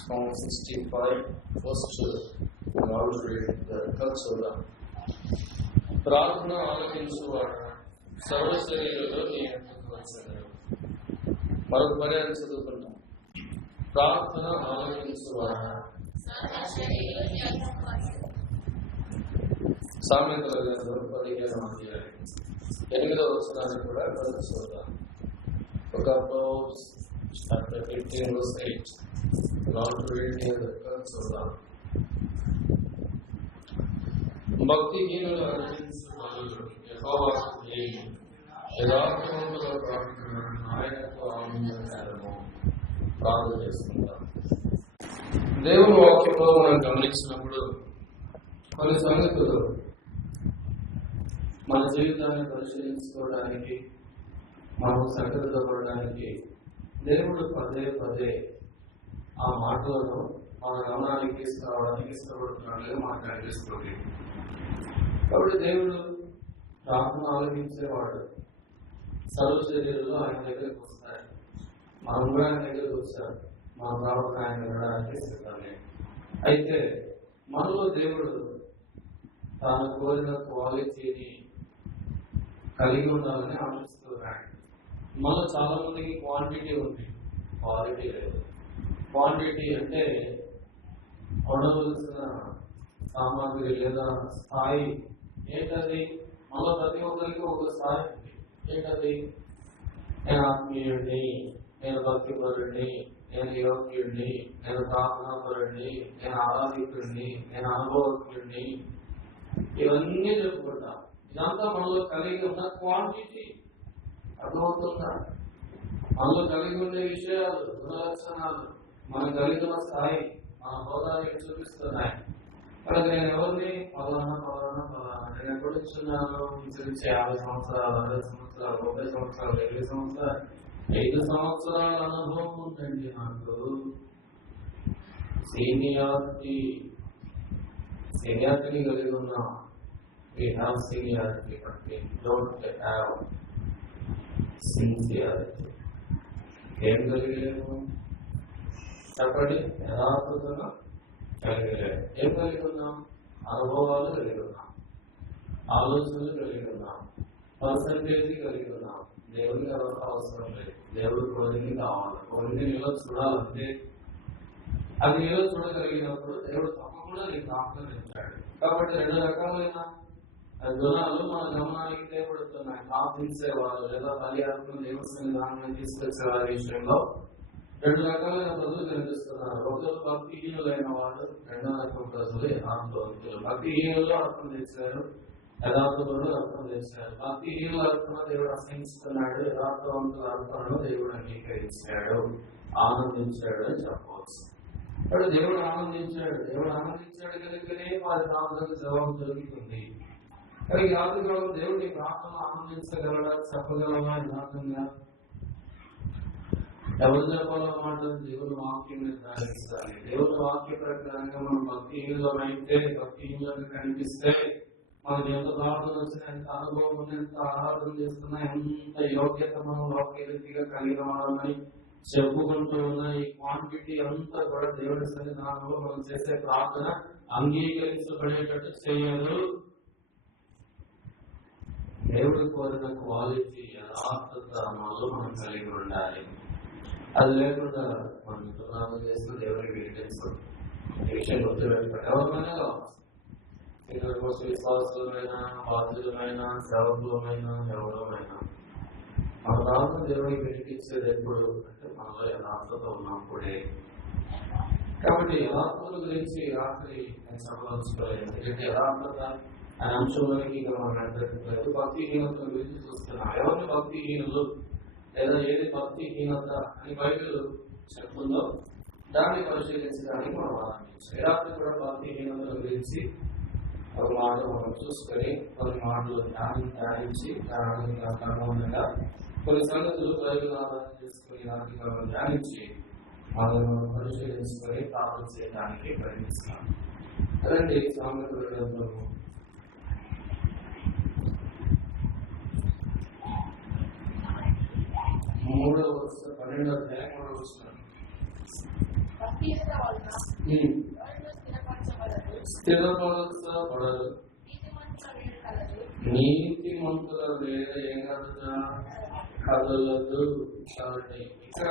Psalm 65, first Lord read the Kalsura. ప్రార్థన ఆలకించువాడు సర్వ శరీరంలో నీ ఎంతకు వచ్చాడు. మరొక పర్యాయం చదువుకుంటాం. ప్రార్థన ఆలకించువాడు సామెతల గ్రంథం 15వ అధ్యాయం 8వ వచనాన్ని కూడా చదువుతాం. ఒక Proverbs chapter 15 verse 8. Lord read here the Kalsura. భక్తిహీనులు అర్పించువారు యెహోవాకు ప్రియులు, యథార్థవంతుల ప్రార్థన ఆయనకు ఆనందకరము. ప్రార్థన చేసుకుంటాం. దేవుని వాక్యంలో మనం గమనించినప్పుడు కొన్ని సంగతులు మన జీవితాన్ని పరిశీలించుకోవడానికి, మనం సంగతిపడడానికి దేవుడు పదే పదే ఆ మాటలను మన గమనానికి తీసుకురావడానికి ఇష్టపడుతున్నాడుగా మనకు అనిపిస్తుంది. కాబట్టి దేవుడు ప్రార్థన ఆలకించేవాడు. సర్వ శరీరంలో ఆయన దగ్గరికి వస్తాడు. మనం కూడా ఆయన దగ్గరికి వచ్చాం. మన ప్రార్థన ఆయన వినడానికి సిద్ధమే. అయితే మనలో దేవుడు తాను కోరిన క్వాలిటీని కలిగి ఉండాలని ఆలోచిస్తున్నాడు. మనలో చాలా మందికి క్వాంటిటీ ఉంది, క్వాలిటీ లేదు. క్వాంటిటీ అంటే ఉండవలసిన సామాగ్రి లేదా స్థాయి ఏంటది? మనలో ప్రతి ఒక్కరికి ఒక స్థాయి ఉంది. ఏంటది? నేను ఆత్మీయుడిని, నేను భక్తిపరుడిని, నేను యోగ్యుడిని, నేను ప్రార్థనాపరుడిని, నేను ఆరాధికుడిని, నేను అనుభవజ్ఞుడిని, ఇవన్నీ చెప్పుకుంటా. ఇదంతా మనలో కలిగి ఉన్న క్వాంటిటీ. అర్థమవుతుందా? మనలో కలిగి ఉండే విషయాలు, గుణలక్షణాలు, మనం కలిగి ఉన్న స్థాయి, మన హోదాన్ని చూపిస్తున్నాయి. అలాగే నేను ఎవరిని పలానా నేను ఎప్పుడు ఇచ్చున్నాను? ఇంచుమించి 50 సంవత్సరాలు, 60 సంవత్సరాలు, 30 సంవత్సరాలు, 50 సంవత్సరాలు, 5 సంవత్సరాల అనుభవం ఉందండి నాకు. సీనియారిటీని కలిగి ఉన్నాం. We have seniority, but we don't have sincerity. ఏం కలిగలేము చెప్పండి? యథార్థతను కలిగలేము. ఏం కలిగి ఉన్నాం? అనుభవాలు కలిగి ఉన్నాం, ఆలోచనలు కలిగి ఉన్నాం, పర్సంటేజ్ కలిగి ఉన్నాం. దేవుడికి ఎవరికి అవసరం లేదు. దేవుడు కోరిని కావాలి, కోరిని నీలో చూడాలంటే అది నీలో చూడగలిగినప్పుడు దేవుడు తప్పకుండా నీకు ఆహ్వానించాడు. కాబట్టి 2 రకాలైన గుణాలు మన గమనానికి తేబడుతున్నాయి. ప్రార్థించేవారు లేదా బలి అర్పణ దేవుడి సన్నిధానాన్ని తీసుకొచ్చే వారి విషయంలో 2 రకాలైన ప్రజలు కనిపిస్తున్నారు. ఒకరు భక్తిహీనులైన వారు, 2వ రకం ప్రజలు యథార్థవంతులు. భక్తిహీనులు అర్పణ చేశారు, యథార్థవంతులు అర్పణ చేశారు. భక్తిహీనుల అర్పణ దేవుడు అసహిస్తున్నాడు, యథార్థవంతుల అర్పణను దేవుడు అంగీకరించాడు, ఆనందించాడు అని చెప్పవచ్చు. ఇప్పుడు దేవుడు ఆనందించాడు కనుకనే వారి ప్రార్థనకు జవాబు దొరుకుతుంది. కానీ యాత్రికులు దేవుడి ప్రార్థన ఆనందించగలడా? చెప్పగలమా? యథార్థంగా ఎవరు చెప్పాలో మాట దేవుని వాక్యం నిర్ధారిస్తాయి. దేవుని వాక్య ప్రకారంగా మనం భక్తిహీనులమైతే, భక్తిహీనులను కనిపిస్తే, మనకి ఎంత ప్రార్థన వచ్చినా, ఎంత అనుభవం ఉంది, ఎంత ఆరాధన చేస్తున్నా, ఎంత యోగ్యత మనం లోకరీతిగా కలిగిన వాళ్ళని చెప్పుకుంటూ ఉన్న ఈ క్వాంటిటీ అంతా కూడా దేవుడి సన్నిధానంలో మనం చేసే ప్రార్థన అంగీకరించబడేటట్టు చేయదు. దేవుడు కోరిన క్వాలిటీ, యథార్థత మనలో మనం కలిగి ఉండాలి. అది లేకుండా మనం ప్రార్థన చేస్తూ దేవుడికి వినిపించదు. ఈ విషయం గుర్తుపెట్టుకోండి. ఎవరిమైనా కావచ్చు, విశ్వాసులమైన, బాధ్యులమైన, సేవకులమైన, ఎవరైనా మన ప్రార్థన దేవుడికి వినిపించేది ఎప్పుడు అంటే మనలో యథార్థత ఉన్నప్పుడే. కాబట్టి యథార్థత గురించి రాత్రి నేను చెప్పదలుచుకోలేదు. ఎందుకంటే యథార్థత అనే అంశంలోనికి ఇంకా మనం వెంటలేదు. భక్తిహీనత గురించి చూస్తున్నాం. ఎవరిని భక్తిహీనులు లేదా ఏది భక్తిహీనత అని బైబిల్ చెప్తుందో దాన్ని పరిశీలించడానికి మనం ఆరంభించాం. యథార్థత కూడా భక్తిహీనత గురించి ఒక మాట మనం చూసుకొని కొన్ని మాటలు ధ్యానించి దానికి అనుగుణంగా కొన్ని సంగతులు బైబిల్ ఆధారం చేసుకుని ఆర్థికంగా ధ్యానించి వాళ్ళను పరిశీలించుకొని ప్రార్థన చేయడానికి ప్రయత్నిస్తాం. అదండి సామెతల గ్రంథము 3వ 12వ అధ్యాయం 3వ వచనం. స్థిరపరచబడదు. నీతిమంతుల వేద ఏం కదలదు. కాబట్టి ఇక్కడ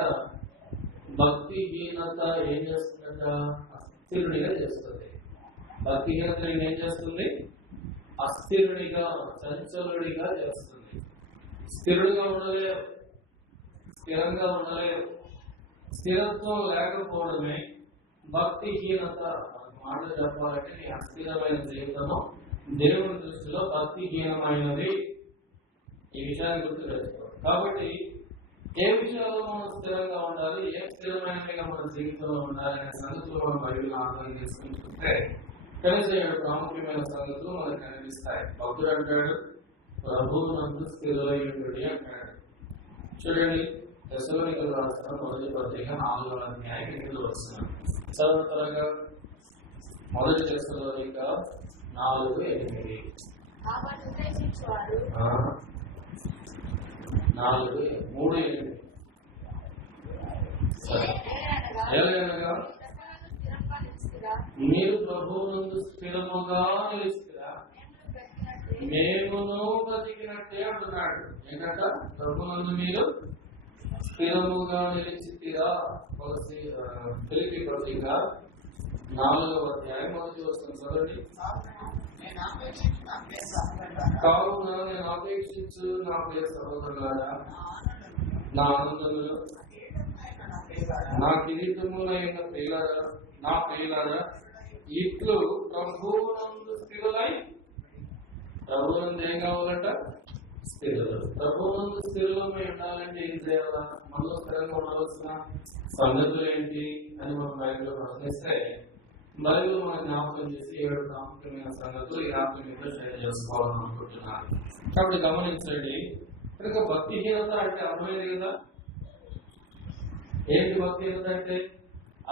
భక్తిహీనత ఏం చేస్తుందట? అస్థిరుడిగా చేస్తుంది. భక్తిహీనత ఏం చేస్తుంది? అస్థిరుడిగా, చంచలుడిగా చేస్తుంది. స్థిరుడిగా ఉండలేరు, స్థిరంగా ఉండలేరు. స్థిరత్వం లేకపోవడమే భక్తిహీనత. మాట చెప్పాలంటే నీ అస్థిరమైన జీవితము దేవుని దృష్టిలో భక్తిహీనమైనది. ఈ విషయాన్ని గుర్తుపెట్టుకోవాలి. కాబట్టి ఏ విషయాల్లో మనం స్థిరంగా ఉండాలి, ఏ స్థిరమైనవిగా మన జీవితంలో ఉండాలి అనే సంగతులు మనం బైబిల్ ఆధారం చేసుకుంటుంటే కనీసం 7 ప్రాముఖ్యమైన సంగతులు మనకు కనిపిస్తాయి. భక్తుడు అంటాడు, ప్రభువు నందు స్థిరులయ్యుండుడి అంటాడు. చూడండి, తెస్సలోనికయులకు రాసిన మొదటి పత్రిక 4వ అధ్యాయం 8వ వచనం చదువుతారుగా. మొదటి తెస్సలోనిక 4:8. 3:8. ఎలాగనగా మీరు ప్రభువునందు స్థిరముగా నిలిచిరా, మేమును బతికినట్టే అంటున్నాడు. ఏంటంట? ప్రభువునందు మీరు స్థిరముగా నిలిచిరా. ఫిలిప్పీ పత్రిక 4వ అధ్యాయం 1వ వచనం చదవండి. కావున నేను అపేక్షించు నా ప్రియ సహోదరులారా, నా ఆనందములు, నా కిరీటములైన నా ప్రియులారా, ఇట్లు ప్రభువునందు స్థిరులై. ప్రభువునందు ఏం కావాలంట? స్థిరులు. ప్రభువునందు స్థిరులమై ఉండాలంటే ఏం చేయాలా? మనలో స్థిరంగా ఉండవలసిన సంగతులు ఏంటి అని మనం బైబిల్లో ప్రశ్నిస్తే బైబిల్ మనం జ్ఞాపకం చేసి 7 ప్రాముఖ్యమైన సంగతులు ఈ రాత్రి మీద షేర్ చేసుకోవాలని అనుకుంటున్నాను. కాబట్టి గమనించండి, కనుక భక్తిహీనత అంటే అర్థమైంది కదా. ఏంటి భక్తిహీనత అంటే?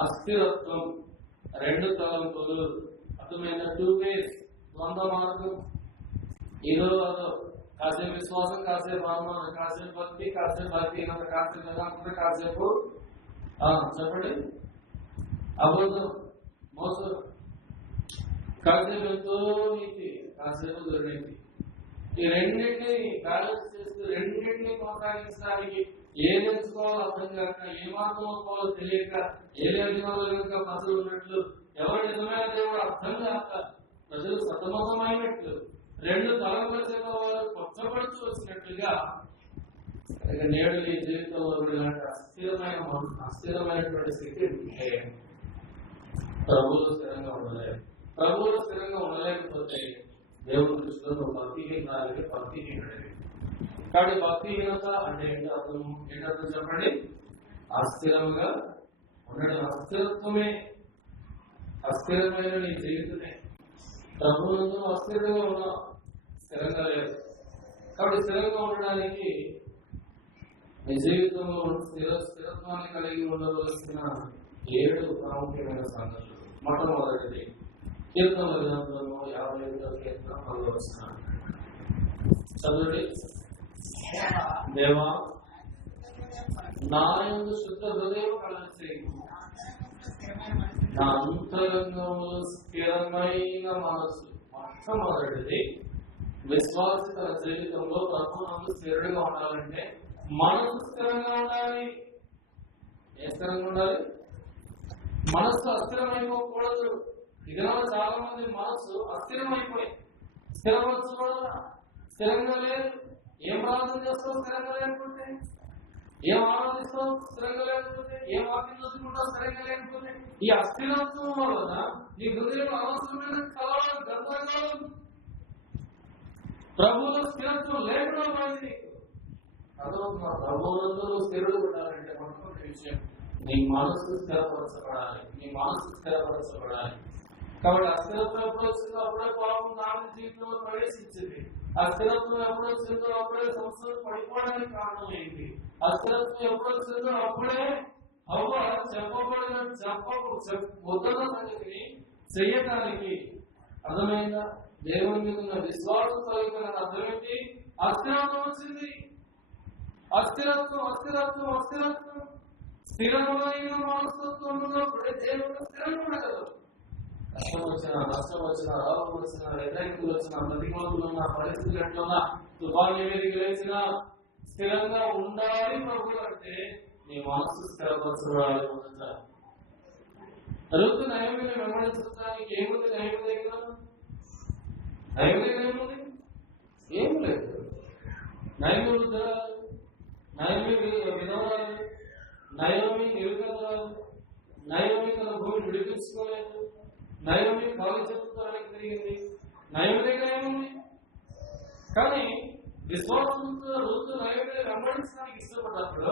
అస్థిరత్వం, 2 తలంపులు, అర్థమైన 2 ways, ద్వంద్వ మార్గం. ఇదో అదో, కాసేపు విశ్వాసం, కాసేపు అనుమానం, కాసేపు భక్తి, కాసేపు భక్తిహీనత, కాసేపు వేదాంత, కాసేపు చెప్పండి అబద్ధం, మోసం, కాసేపు ఎంతో నీతి, కాసేపు దుర్నీతి. ఈ రెండింటిని బ్యాలెన్స్ చేస్తూ రెండింటిని కొనసాగించడానికి ఏం ఎంచుకోవాలో అర్థం కాక, ఏ మార్గం పోవాలో తెలియక, ఏ అభిమానులు కనుక ప్రజలు ఉన్నట్లు, ఎవరు నిజమైన దేవుడు అర్థం కాక ప్రజలు సతమతమైనట్లు, 2 తలంపుల చేత వారు కొట్టబడుతూ వచ్చినట్లుగా నేడు ఈ జీవితంలో ఇలాంటి అస్థిరమైనటువంటి స్థితి ప్రభువులో స్థిరంగా ఉండలేదు. ప్రభువులో స్థిరంగా ఉండలేకపోతే దేవుని దృష్టిలో నువ్వు భక్తిహీనానికి భక్తిహీనుడివి. కాబట్టి భక్తిహీనత అంటే ఏంటి అర్థం? ఏంటర్థం చెప్పండి? అస్థిరంగా ఉండడం. అస్థిరత్వమే, అస్థిరమైన నీ జీవితమే. ప్రభువునందు అస్థిరంగా ఉన్నా, స్థిరంగా లేదు. కాబట్టి స్థిరంగా ఉండడానికి నీ జీవితంలో స్థిరత్వాన్ని కలిగి ఉండవలసిన 7 ప్రాముఖ్యమైన సంగతులు. మొట్టమొదటిది కీర్తనల గ్రంథంలో 55వ కీర్తన 10వ వచనం చదువుడి. దేవా, నా యందు శుద్ధ హృదయం కలగచేయు, నా అంతరంగంలో స్థిరమైన మనసు. మొట్టమొదటిది విశ్వాసి తన జీవితంలో ప్రభువునందు స్థిరంగా ఉండాలంటే మనసు స్థిరంగా ఉండాలి. ఏ స్థిరంగా ఉండాలి? మనస్సు అస్థిరమైపోకూడదు. ఇదిలో చాలా మంది మనస్సు అస్థిరమైపోయి స్థిరపరచకూడదు, స్థిరంగా లేదు. ఏం ప్రార్థన చేస్తావు స్థిరంగా లేకపోతే? ఏం ఆరాధిస్తావు స్థిరంగా లేకపోతే? ఏం వాక్యం చదువుకుంటావు స్థిరంగా లేకపోతే? ఈ అస్థిరత్వం వలన నీ హృదయంలో అవసరమైన కలవడం, గందరగోళం, ప్రభువులో స్థిరత్వం లేకుండా పోయింది. అర్థమవుతున్నా? ప్రభువులందు స్థిరుడు ఉండాలంటే మొట్టమొదటి విషయం నీ మనసు స్థిరపరచబడాలి. నీ మనసు స్థిరపరచబడాలి. కాబట్టి అస్థిరత్వం ఎప్పుడు వచ్చిందో అప్పుడే పాపం దాని జీవితంలో ప్రవేశించింది. అస్థిరత్వం ఎప్పుడు వచ్చిందో అప్పుడే సంస్థలు పడిపోవడానికి కారణం ఏంటి? అస్థిరత్వం ఎప్పుడు వచ్చిందో అప్పుడే అవ్వ చెప్పబడిన వద్దన్న సంగతిని చెయ్యటానికి, అర్థమైందా? దేవుని మీద ఉన్న విశ్వాసం కలిగిన అర్థం ఏంటి? అస్థిరత్వం వచ్చింది. అస్థిరత్వం, అస్థిరత్వం, అస్థిరత్వం. స్థిరమైన మనస్తత్వం ఉన్నప్పుడే దేవుడు స్థిరంగా ఉండగలరు. కష్టం వచ్చినా, నష్టం వచ్చినా, రోగం వచ్చినా, వ్యతిరేకతలు వచ్చినా, ప్రతికూలతలు ఉన్న పరిస్థితులు ఎట్లున్నా, తుఫాను మీదకి లేచినా స్థిరంగా ఉండాలి ప్రభు అంటే నీ మనసు స్థిరపరచబడాలి. మొదట రూతు నయోమిని వెంబడించడానికి ఏముంది? నయోమి దగ్గర ఏముంది? ఏం లేదు. నయోమి వృద్ధురాలు, నయోమి విధవరాలు, నయోమి నిరుపేదరాలు, నయోమి తన భూమిని విడిపించుకోలేదు, నయోమి కాలు చెప్పుకోవడానికి తిరిగింది. నయోమి దగ్గర ఏముంది? కానీ విశ్వాసంతో రూతు నయోమిని వెంబడించడానికి ఇష్టపడ్డప్పుడు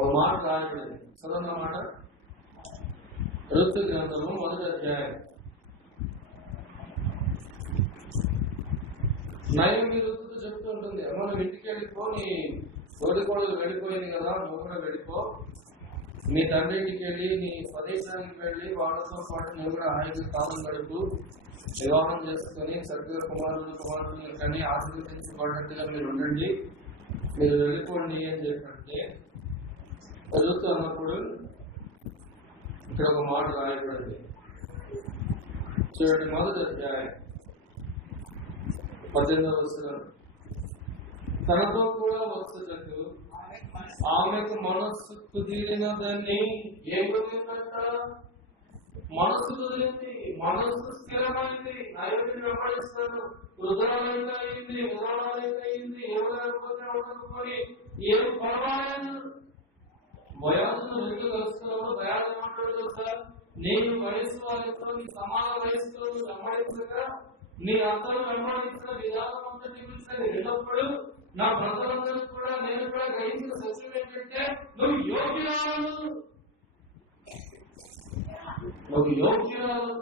ఒక మాట రాయబడింది. చదవన్న మాట రూతు గ్రంథము 1వ అధ్యాయం. నయోమి రూతుతో చెప్తూ ఉంటుంది, మనం ఇంటికి వెళ్ళిపో, నీ తోడికోడలు వెళ్ళిపోయింది కదా, నువ్వు కూడా వెళ్ళిపో, నీ తండ్రి ఇంటికి వెళ్ళి నీ స్వదేశానికి వెళ్ళి వాళ్ళతో పాటు నువ్వు కూడా హాయిగా కాలం గడుపు, వివాహం చేసుకుని చక్కగా కుమారులు కానీ ఆశీర్వదించబడినట్టుగా మీరు ఉండండి, మీరు వెళ్ళిపోండి అని చెప్పంటే చదువుతూ అన్నప్పుడు ఇక్కడ ఒక మాట రాయబడింది. చూడండి, 1వ అధ్యాయం 18వ వచనం. తనతో కూడా వచ్చుటకు ఆమెకు మనస్సు కుదిరినదని. ఏం కుదిరిందంట? మనస్సు కుదిరింది, మనస్సు స్థిరమైంది. నయోమిని వెంబడిస్తాడు, వృద్ధురాలైతే అయింది, విధవరాలైతే అయింది, ఎవరైపోతే ఉండకపోయి ఏం పర్వాలేదు. వయస్సును వెళ్తూ కలుసుకున్నప్పుడు భయాలు మాట్లాడుతూ సార్, నేను వయస్సు వారితో నీ సమాన వయస్సులో వెంబడించగా నీ అత్తలు వెంబడించిన విధానం అంతటి గురించి వెళ్ళినప్పుడు నా ప్రజలందరూ కూడా నేను కూడా గ్రహించిన సత్యం ఏంటంటే నువ్వు యోగ్యురాలు, నువ్వు యోగ్యురాలు,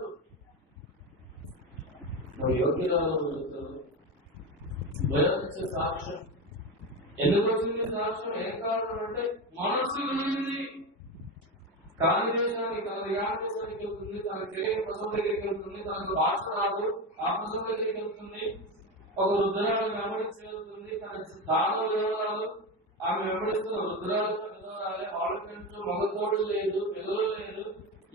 నువ్వు యోగ్యురాలు. భయపరిచే సాక్ష్యం ఎందుకు వచ్చింది? సాక్ష్యం ఏం కారణం అంటే మనస్సు గురించి. కాని దేశానికి, తన ధ్యాన దేశానికి వెళ్తుంది, తనకు తెలియని ప్రసవం దగ్గరికి వెళ్తుంది, తనకు భాష రాదు, ఆ ప్రసవం దగ్గరికి వెళ్తుంది, ఒక వృద్ధురాలు వెంబడించి వెళ్తుంది, తన దానం వివరాలు ఆమె వెంబడిస్తున్న వృద్ధురాలతో వివరాలే, వాళ్ళకంటూ మగతోడు లేదు, పిల్లలు లేదు,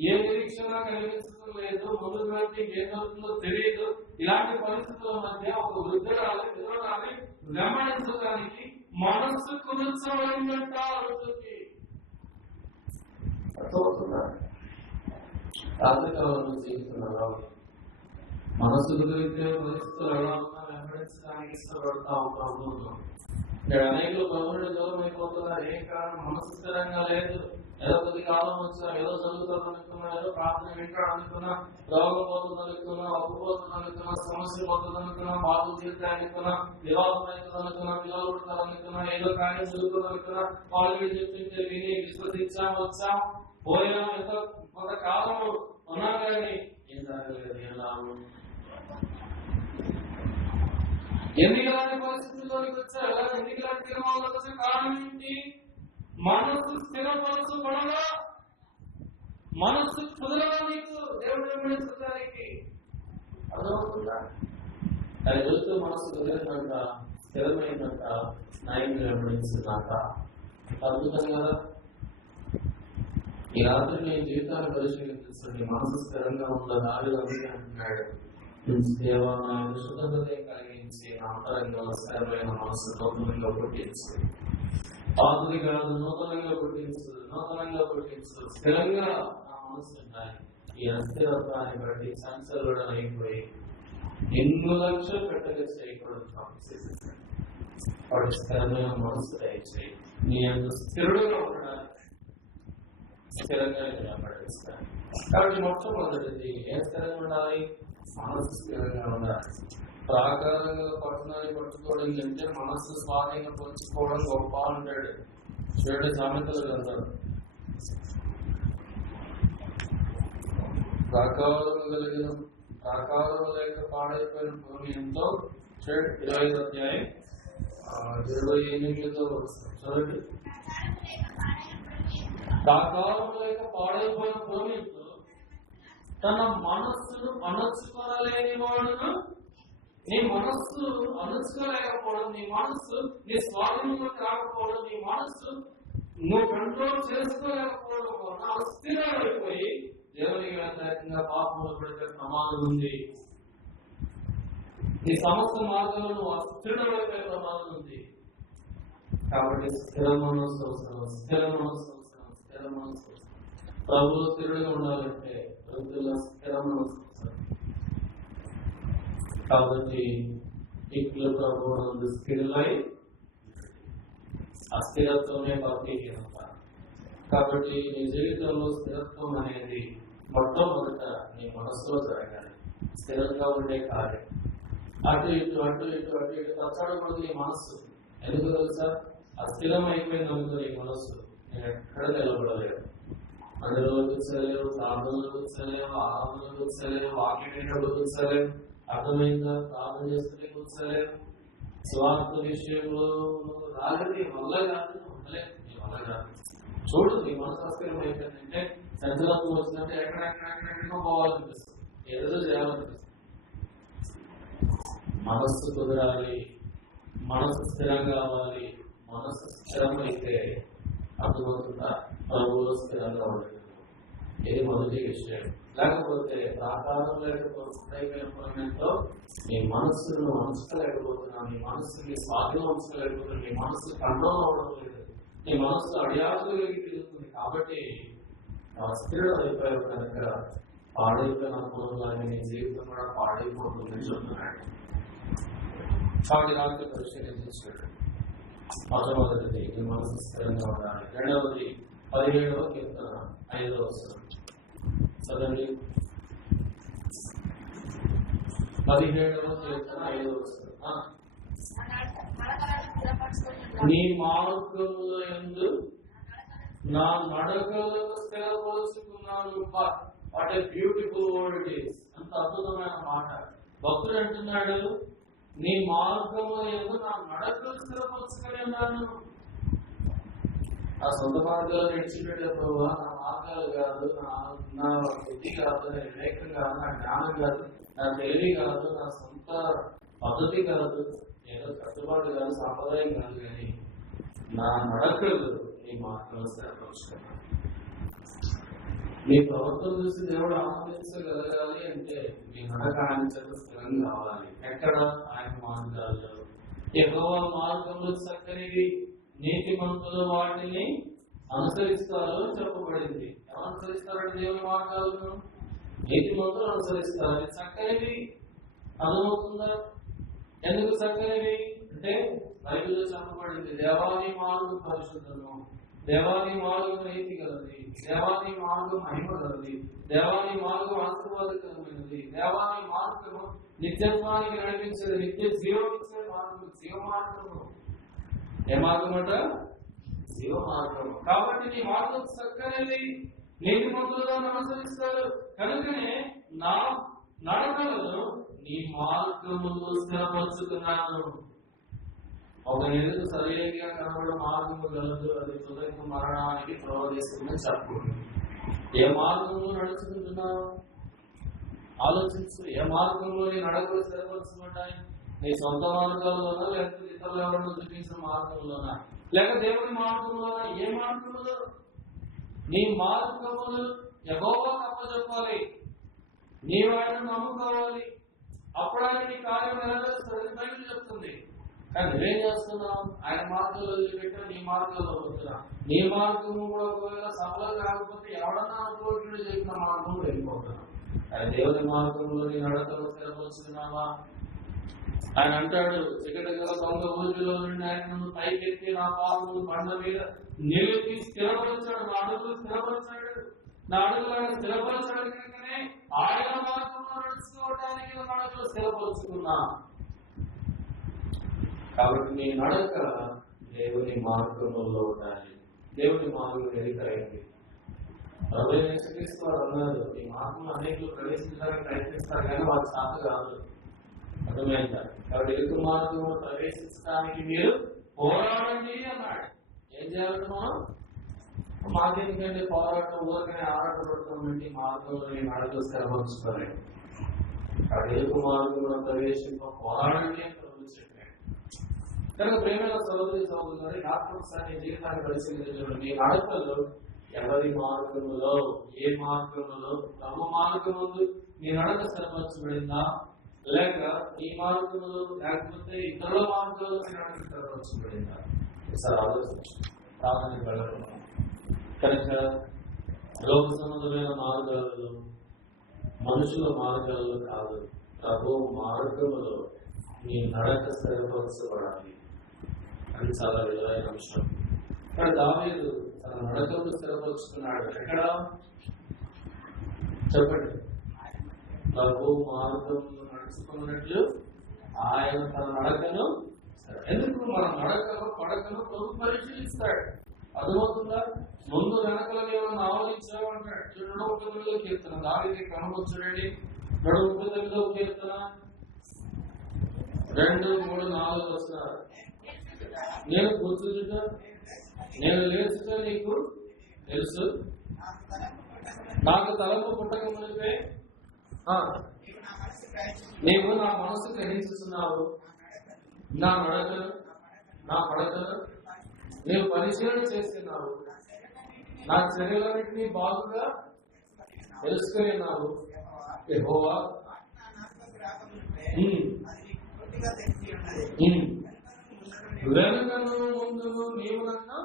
ఏ నిరీక్షణ కనిపించడం లేదు, ముందు వ్యక్తి ఏం జరుగుతుందో తెలియదు. ఇలాంటి పరిస్థితుల మధ్య ఒక వృద్ధురాలి వివరాలి వెంబడించడానికి మనస్సు కుదుర్చబడిందంట. రాత్రికాలంలో జీవిస్తున్నారు, మనస్సు కుదిరితే పరిస్థితులు ఎలా ఉన్నా వెంబడించడానికి ఇష్టపడతా ఉంటాం. ఇక్కడ అనేకలు ప్రభువుని దూరం అయిపోతున్నారు. ఏం కారణం? మనసు స్థిరంగా లేదు. ఏదో కొద్ది కాలం వచ్చినా, ఏదో చదువుతుంది అనుకున్నా, ఏదో ప్రార్థన వింటాడు అనుకున్నా, రోగం పోతుంది అనుకున్నా, అప్పు పోతుంది అనుకున్నా, సమస్య పోతుంది అనుకున్నా, బాధలు తీరుతాయి అనుకున్నా, వివాహం అవుతుంది అనుకున్నా, పిల్లలు పుడతారు అనుకున్నా, ఏదో కార్యం జరుగుతుంది అనుకున్నా, వాళ్ళు వీళ్ళు చెప్తుంటే విని విశ్వసించాం, వచ్చాం, పోయినాం, ఎంతో కొంతకాలం ఉన్నా కానీ ఏం జరగలేదు. ఎలా ఎందుకు ఇలాంటి పరిస్థితుల్లోకి వచ్చా, ఎలా ఎందుకు ఇలాంటి తీర్మానాలకు వచ్చే కారణం ఏంటి? మనస్సు స్థిరపరచబడగా, మనస్సు కుదరగా నీకు దేవుడు వెంబడించడానికి అర్థమవుతుందా? అది వెళ్తూ మనస్సు కుదిరినంట, స్థిరమైందంట, నాయకులు వెంబడించిందంట. అద్భుతం కదా. ఈ రాత్రి నేను జీవితాన్ని పరిశీలించండి, మనసు స్థిరంగా ఉందా? దారిలో అంటున్నాడు, దేవా నా శుద్ధత కలిగించి నా అంతరంగంలో స్థిరమైన మనసు నూతనంగా పుట్టించు, ఆధునిక నూతనంగా పుట్టించు, నూతనంగా పుట్టించు, స్థిరంగా నా మనసు ఉన్నాయి. ఈ అస్థిరత్వాన్ని బట్టి సంచలనం అయిపోయి ఎన్నో లక్షలు పెట్టగా చేయకూడదు. వాడు స్థిరమైన మనసు దయచేయి. నీ అంత స్థిరుడుగా ఉండడానికి స్థిరంగా నిలబడిస్తాను. కాబట్టి మొట్టమొదటిది ఏం స్థిరంగా ఉండాలి? మనసు స్థిరంగా ఉండాలి. ప్రాకారంగా పట్టణాన్ని పట్టుకోవడం కంటే మనస్సు స్వాధీనపరుచుకోవడం గొప్ప అంటాడు. చూడండి, సామెతలు గ్రంథం ప్రాకారం లేక పాడైపోయిన భూమి ఎంతో. చూడండి 25వ అధ్యాయం 28తో చూడండి. ప్రాకారం లేక పాడైపోయిన భూమి ఎంతో, తన మనస్సును అణచుకోలేని వాడును. నీ మనస్సు అణచుకోలేకపోవడం, నీ మనస్సు నీ స్వాధీనంలోకి రాకపోవడం, నీ మనస్సు నువ్వు కంట్రోల్ చేసుకోలేకపోవడం వలన అస్థిరమైపోయి దేవునికి వ్యతిరేకంగా పాపంలో పడితే ప్రమాదం ఉంది. ఈ సమస్త మార్గంలో నువ్వు అస్థిరమైపోయే ప్రమాదం ఉంది. కాబట్టి స్థిర మనస్సు అవసరం, స్థిర మనస్సు అవసరం, స్థిర మనస్సు అవసరం. ప్రభువు స్థిరుడిగా ఉండాలంటే వృద్ధుల స్థిర మనస్సు అవసరం. కాబట్టి ఇప్పుడు ప్రభు స్థిరులై అస్థిరత్వమే భక్తిహీనత. కాబట్టి నీ జీవితంలో స్థిరత్వం అనేది మొట్టమొదట నీ మనస్సులో జరగాలి. స్థిరంగా ఉండే కార్యం అటు ఇటు అటు ఇటు అటు ఇటు తచ్చాడకూడదు నీ మనస్సు. ఎందుకు తెలుసా? అస్థిరం అయిపోయింది అనుకో నీ మనస్సు, నేను ఎక్కడ నిలబడలేదు. అందులో కూర్చోలేవు, ప్రార్థనలు కూర్చోలేవు, ఆరాధనలు కూర్చోలేవు, వాక్యం కూర్చోలేవు. అర్థమైందా? ప్రార్థన చేస్తే కూర్చోలేవు. స్వార్థ విషయంలో రాగతి వల్ల కాదు, ఉండలేదు, నీ వల్ల కాదు. చూడు, నీ మనసు అస్థిరం అయిపోయిందంటే సంచలనం వచ్చిందంటే ఎక్కడెక్కడెక్కడెక్కడో పోవాలనిపిస్తుంది, ఏదో చేయాలనిపిస్తుంది. మనస్సు కుదరాలి, మనసు స్థిరం కావాలి. మనసు స్థిరం అయితే అర్థమవుతుందా? ప్రభువులో స్థిరంగా ఉండదు. ఇది మొదటి విషయం. లేకపోతే ఆకారం లేకపోతే నీ మనస్సును ఉంచలేకపోతున్నా, నీ మనస్సుని స్వాధీనం ఉంచలేకపోతున్నా, నీ మనస్సు కంట్రోల్ అవ్వడం లేదు, నీ మనస్సు అడియాసులు కలిగి తిరుగుతుంది. కాబట్టి స్థిరుడు అయిపోయావు కనుక పాడైపోయిన అనుభవంలాగా నీ జీవితం కూడా పాడైపోతుందని చెప్తున్నాడు. కాబట్టి రాత్రి పరిశీలించాడు. మొట్టమొదటిది నీ మనసు స్థిరంగా ఉండాలి. రెండవది 17వ కీర్తన 5వ వచనం చదండి. 17వ కీర్తన 5వ వచనం. నీ మార్గముల యందు నా నడకలను స్థిరపరుచుకున్నాను. What a beautiful word it is. అంత అద్భుతమైన మాట. భక్తుడు అంటున్నాడు, నీ మార్గముల యందు నా నడకలు స్థిరపరుచుకుని ఉన్నాను. నా సొంత మార్గాలు నడిచిపెట్టే ప్రభు, నా మార్గాలు కాదు, నా బుద్ధి కాదు, నా వివేకం కాదు, నా జ్ఞానం కాదు, నా తెలివి కాదు, నా సొంత పద్ధతి కాదు, ఏదో కట్టుబాటు కాదు, సాంప్రదాయం కాదు, కానీ నా నడకలు నీ మార్గాలు స్థిరపరుచుకున్నాను. నీ ప్రవర్తన చూసి దేవుడు ఆనందించగలగాలి అంటే నీ నడక ఆయన చేత స్థిరం కావాలి. ఎక్కడ? ఆయన మార్గాల్లో. యెహోవా మార్గంలో చక్కనివి, నీతిమంతులు వాటిని అనుసరిస్తారో చెప్పబడింది. ఎవరు అనుసరిస్తారంటే దేవుని మార్గాలను? నీతిమంతులు అనుసరిస్తారు. చక్కనివి అర్థమవుతుందా? ఎందుకు చక్కనివి అంటే బైబిల్లో చెప్పబడింది, దేవాని మార్గం పరిశుద్ధము, దేవాని మార్గం నీతి గలది, దేవాని మార్గం మహిమ గలది, దేవాని మార్గం ఆశీర్వాదకరమైనది, దేవాని మార్గము నిత్యత్వానికి నడిపించేది, నిత్య జీవం ఇచ్చే మార్గం, జీవ మార్గము. ఏ మార్గం అంట? జీవ మార్గము. కాబట్టి నీ మార్గం చక్కనిది, నీతిమంతులుగా అనుసరిస్తారు. కనుకనే నా నడకలను నీ మార్గములో స్థిరపరుచుకున్నాను. ఒక నిధులు సరైనగా కనబడే మార్గము గలదు, అది తుదకు మరణానికి ప్రవేశిస్తుందని చెప్పండి. ఏ మార్గంలో నడుచుకుంటున్నావు? ఆలోచించు. ఏ మార్గంలో నీ నడకలు స్థిరపరచుకుంటాయి? నీ సొంత మార్గాల్లోనా, లేకపోతే ఇతరులు ఎవరైనా చూపించిన మార్గంలోనా, లేక దేవుని మార్గంలోనా? ఏ మార్గంలో? నీ మార్గములు యెహోవాకు అప్పచెప్పాలి. నీవు ఆయన నమ్ముకోవాలి. అప్పుడు ఆయన నీ కార్యం నెరవేరుస్తాడని బైబిల్ చెప్తుంది. కానీ నువ్వేం చేస్తున్నావు? ఆయన మార్గంలో వదిలిపెట్టా, నీ మార్గంలో వస్తున్నా. నీ మార్గము కూడా ఒకవేళ సఫలం కాకపోతే ఎవడన్నా అనుకోవట్లేదు చెప్పిన మార్గంలో వెళ్ళిపోతున్నావు. ఆయన దేవుని మార్గంలో నీ నడకలు స్థిరపరుచుకున్నావా? ఆయన అంటాడు, చీకటి గల దొంగ ఊరిలో నుండి ఆయన నన్ను పైకెత్తి నా పాదములు బండ మీద నిలిపి స్థిరపరిచాడు. నా అడుగులు స్థిరపరిచాడు. నా అడుగులు ఆయన స్థిరపరచడానికి కనుకనే ఆయన మార్గంలో నడుచుకోవడానికి నడకలు స్థిరపరుచుకున్నా. కాబట్టి నీ నడక దేవుని మార్గంలో ఉండాలి. దేవుని మార్గం ఎదురైంది. ప్రభుత్వ అన్నారు, ఈ మార్గంలో అనేకులు ప్రవేశించడానికి ప్రయత్నిస్తారు కానీ వారు సాధ కాదు. అర్థమైందా? కాబట్టి ఎదురు మార్గంలో ప్రవేశించడానికి మీరు పోరాడండి అన్నాడు. ఏం చేయాలంటే మనం మాకేందుకంటే పోరాటం, ఊరికనే ఆరాటపడుతామంటే మార్గంలో నేను అడుగు స్థిరపరుచుకోలేదు. కాబట్టి ఎదురు మార్గంలో ప్రవేశింప పోరాడండి అని ప్రభు చెప్పాడు. కనుక ప్రేమైన సోదరి సోదరులు ఆత్మసారి జీవితాన్ని పరిశీలించడం మీ నడకలు ఎవరి మార్గములో ఏ మార్గములో తమ మార్గములు నీ నడక స్థిరపరచబడిందా లేక ఈ మార్గములు లేకపోతే ఇతరుల మార్గంలో నడక స్థిరపరచబడిందా ఒకసారి ఆలోచించు ప్రాధాన్యత వెళ్ళడం కనుక లోక సంబంధమైన మార్గాలలో మనుషుల మార్గాలలో కాదు ప్రభు మార్గములో నీ నడక స్థిరపరచబడాలి అది చాలా విలువైన అంశం. కానీ దావీదు తన నడకను స్థిరపరుచుకున్నాడు ఎక్కడ చెప్పండి. ప్రభు మార్గంలో నడుచుకున్నట్లు ఆయన తన నడకను ఎందుకు మన నడకను పడకను ప్రభు పరిశీలిస్తాడు. అర్థమవుతుందా? ముందు వెనకలు ఏమన్నా ఆలోచించామంటాడు. 139వ కీర్తన దావీదు క్రమంలో చూడండి. 139వ కీర్తన 2, 3, 4 వస్తున్నారు. నేను కూర్చుంట నేను లేచుట నీకు తెలుసు, నాకు తలపు పుట్టక మునిపే నీవు నా మనసు గ్రహించుతున్నావు. నా నడకను నా పడకను నీవు పరిశీలన చేస్తున్నావు. నా చర్యలన్నింటినీ బాగుగా తెలుసుకుని ఉన్నావు. యెహోవా వెనుకను ముందును నీవు నన్ను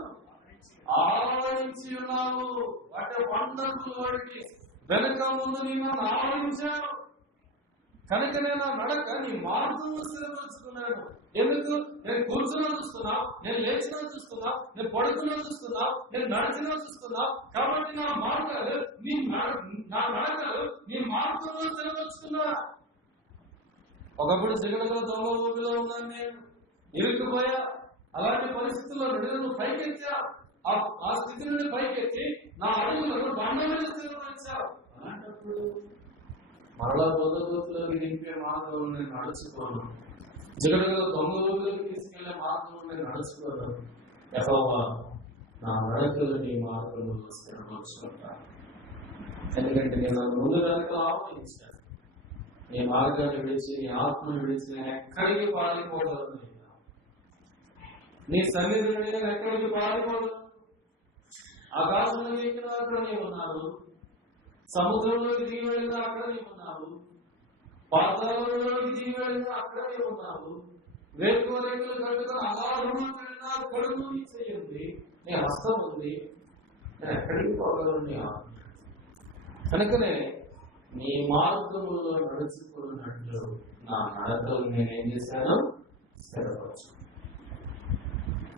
ఆవరించి ఉన్నావు. వాటి వండర్ఫుల్ వాడికి వెనుక ముందు నీ నన్ను ఆవరించావు. కనుక నేను నడక నీ మార్గంలో స్థిరపరుచుకున్నాను. ఎందుకు? నేను కూర్చున్నా చూస్తున్నా, నేను లేచినా చూస్తున్నా, నేను పడుకున్నా చూస్తున్నా, నేను నడిచినా చూస్తున్నా. కాబట్టి నా మార్గాలు నా నడకలు నీ మార్గంలో స్థిరపరుచుకున్నా. ఒకప్పుడు జగడలో దొంగ ఊపిలో ఉన్నాను, నేను ఇరుక్కుపోయా. అలాంటి పరిస్థితుల్లో నేను పైకెచ్చా. ఆ స్థితి నుండి పైకెత్తి నా అడుగులను బండ మీద స్థిరపరిచావు. అలాంటప్పుడు మరలా బోధలోకి దింపే మార్గంలో నేను నడుచుకోను. జగడలో దొంగ ఊపిలోకి తీసుకెళ్లే మార్గంలో నేను నడుచుకోను. యెహోవా నా నడకలు నీ మార్గంలో స్థిరపరుచుకుంటాను. ఎందుకంటే నేను ముందు వెనక ఆహ్వానించాను. నీ మార్గాన్ని విడిచి నీ ఆత్మను విడిచి నేను ఎక్కడికి పారిపోగలను. నీ సన్నిధి నుండి నేను ఎక్కడికి పారిపోగలను. ఆకాశంలో ఎక్కిన అక్కడ నీవు ఉన్నావు, సముద్రంలోకి దిగి వెళ్ళినా అక్కడ నీవు ఉన్నావు, పాతాళంలోకి దిగి వెళ్ళినా అక్కడ నీవు ఉన్నావు, వేకువ రేకులు కట్టుకుని అగాధంలో వెళ్ళినా కడుపు నీ చేయండి, నీ హస్తం ఉంది. నేను ఎక్కడికి పోగలను. కనుకనే నీ మార్గంలో నడుచుకున్నట్లు నా నడకలు నేనేం చేశాను? స్థిరపరచు.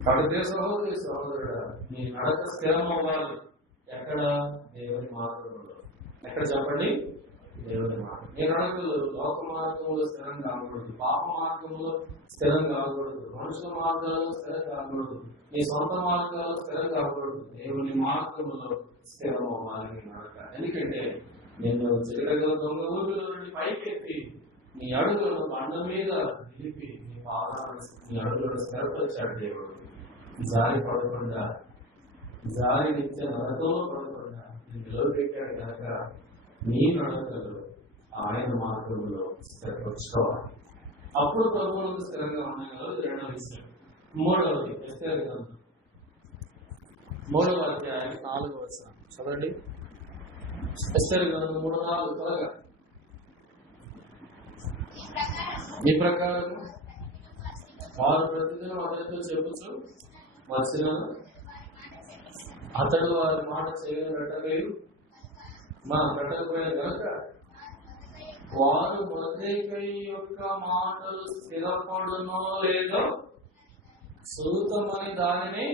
కాబట్టి సహోదరి సహోదరుడా, నీ నడక స్థిరం అవ్వాలి. ఎక్కడ? దేవుని మార్గంలో. ఎక్కడ చెప్పండి? దేవుని మార్గం. నీ నడకలు లోక మార్గంలో స్థిరం కాకూడదు, పాప మార్గంలో స్థిరం కాకూడదు, మనుషుల మార్గాల్లో స్థిరం కాకూడదు, నీ సొంత మార్గాల్లో స్థిరం కాకూడదు. దేవుని మార్గంలో స్థిరం అవ్వాలి నీ నడక. ఎందుకంటే నిన్ను జగడగల దొంగ ఊరిలో నుండి పైకెత్తి నీ అడుగులను బండ మీద నిలిపి నీ అడుగులను స్థిరపరిచాడు దేవుడు. జారి పడకుండా, జారి నిత్య నరకంలో పడకుండా నేను నిలవబెట్టాడు కనుక నీ నడకలు ఆయన మార్గంలో స్థిరపరచుకోవాలి. అప్పుడు ప్రభువులకు స్థిరంగా ఉన్నాయి కదా. 2వ విషయం. 3వది ఎస్తేరు గ్రంథం 3వ అధ్యాయం 4వ వచనం చదవండి. ఎస్తేరు గ్రంథం 3:4 త్వరగా. ఈ ప్రకారం వారు ప్రతిదినం అతనితో చెప్పుచు వచ్చిన అతడు వారి మాట చేయడం పెట్టలేదు పెట్టకపోయిన కనుక వారు మొదటికై యొక్క మాటలు స్థిరపడునో లేదో సూతమని దానిని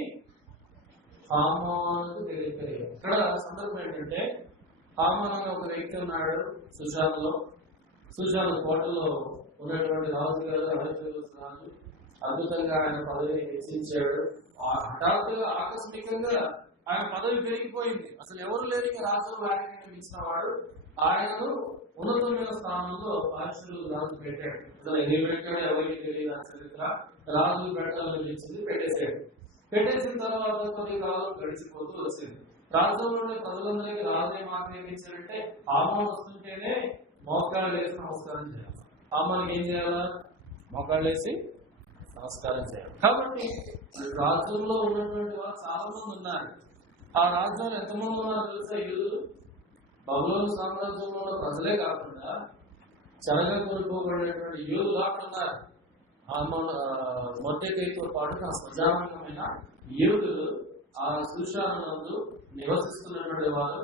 హామానుకు తెలిపారు. ఇక్కడ సందర్భం ఏంటంటే, హామాన్ అనే ఒక వ్యక్తి ఉన్నాడు సుషాను కోటలో ఉన్నటువంటి రాజు గారు, అహజ్వేరోషు రాజు. అద్భుతంగా ఆయన పదవిని హెచ్చించాడు. హఠాత్తుగా ఆకస్మికంగా ఆయన పదవి పెరిగిపోయింది. అసలు ఎవరు లేని రాజు వారికి ఇచ్చిన వాడు ఆయనను ఉన్నతమైన స్థానంలో పారిశ్రులు రాజు పెట్టాడు. అసలు ఎన్ని పెట్టాడో ఎవరికి తెలియదు ఆ చరిత్ర. రాజు పెట్టాలని ఇచ్చింది, పెట్టేసిన తర్వాత కొద్ది కాలం గడిచిపోతూ వచ్చింది. రాజ్యంలోని ప్రజలందరికీ రాజు ఏం ఆజ్ఞాపించారంటే, హామాను వస్తుంటేనే మోకాళ్ళు వేసి నమస్కారం చేయాలి. హామానికి ఏం చేయాలా? మోకాళ్ళు వేసి నమస్కారం చేయాలి. కాబట్టి రాజ్యంలో ఉన్నటువంటి వాళ్ళు చాలా మంది ఉన్నారు. ఆ రాజ్యంలో ఎంతమంది ఉన్నారు తెలుసా? యూదులు బబులోను సామ్రాజ్యంలో ఉన్న ప్రజలే కాకుండా చెరగా కోల్పోబడినటువంటి యూదులు ఉన్నారు. మొర్దెకైతో పాటు సజావమైన యూదులు ఆ శూషానందు నివసిస్తున్నటువంటి వారు,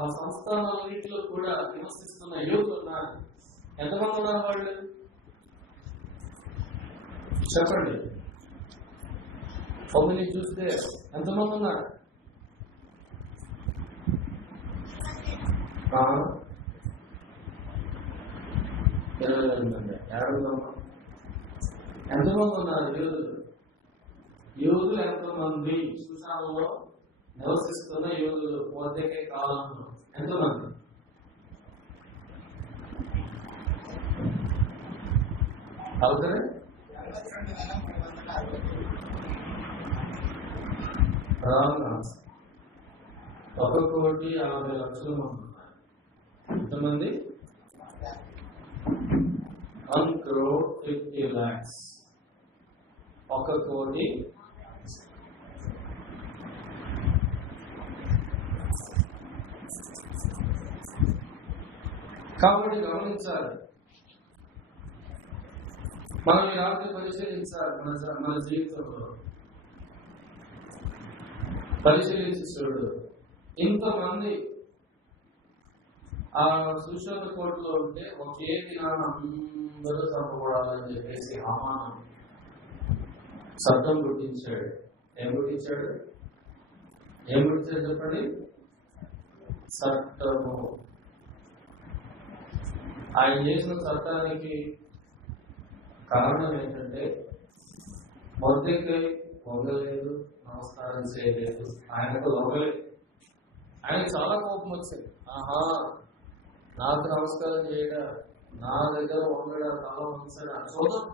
ఆ సంస్థానాలన్నింటిలో కూడా నివసిస్తున్న యూదులు ఉన్నారు. ఎంతమంది ఉన్నారు వాళ్ళు చెప్పండి. ఒకరిని చూస్తే ఎంతమంది ఉన్నారు? 22 మంది. ఎంతమంది ఉన్నారు యూదులు? యూదులు ఎంతమంది? సుశాలలో నివసిస్తున్న యూదులు మొర్దెకై కాలంలో ఎంతమంది? అవుతారే 1,50,00,000 మంది ఉన్నారు. ఎంతమంది? 1,50,00,000. 1 కోటి కాబట్టి గమనించాలి. మనం ఈ రాత్రి పరిశీలించాలి. మన జీవితంలో పరిశీలించి చూడు. ఇంతమంది ఆ సుశోధ కోటలో ఉంటే ఒకే దినాన అందరూ చంపబడాలని చెప్పేసి హామాను చట్టం పుట్టించాడు. ఏం పుట్టించాడు చెప్పండి? చట్టము. ఆయన చేసిన చట్టానికి కారణం ఏంటంటే మొర్దెకై పొంగలేదు, నమస్కారం చేయలేదు, ఆయనకు లొంగలేదు. ఆయనకు చాలా కోపం వచ్చింది. ఆహా, నాకు నమస్కారం చేయడా, నా దగ్గర వంగడా, తల వంచడా, చూద్దాం.